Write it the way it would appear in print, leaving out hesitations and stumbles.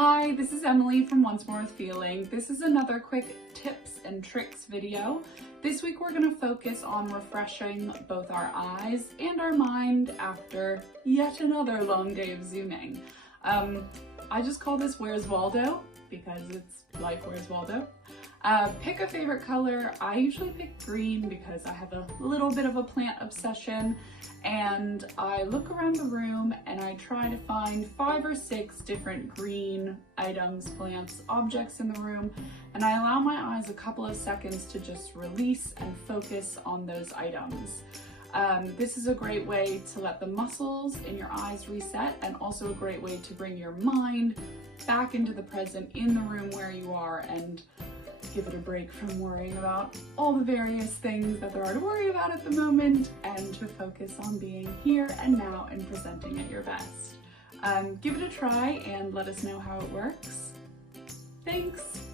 Hi, this is Emily from Once More with Feeling. This is another quick tips and tricks video. This week we're going to focus on refreshing both our eyes and our mind after yet another long day of Zooming. I just call this Where's Waldo because it's like Where's Waldo. Pick a favorite color. I usually pick green because I have a little bit of a plant obsession, and I look around the room and I try to find 5 or 6 different green items, plants, objects in the room, and I allow my eyes a couple of seconds to just release and focus on those items. This is a great way to let the muscles in your eyes reset, and also a great way to bring your mind back into the present in the room where you are and give it a break from worrying about all the various things that there are to worry about at the moment, and to focus on being here and now and presenting at your best. Give it a try and let us know how it works. Thanks!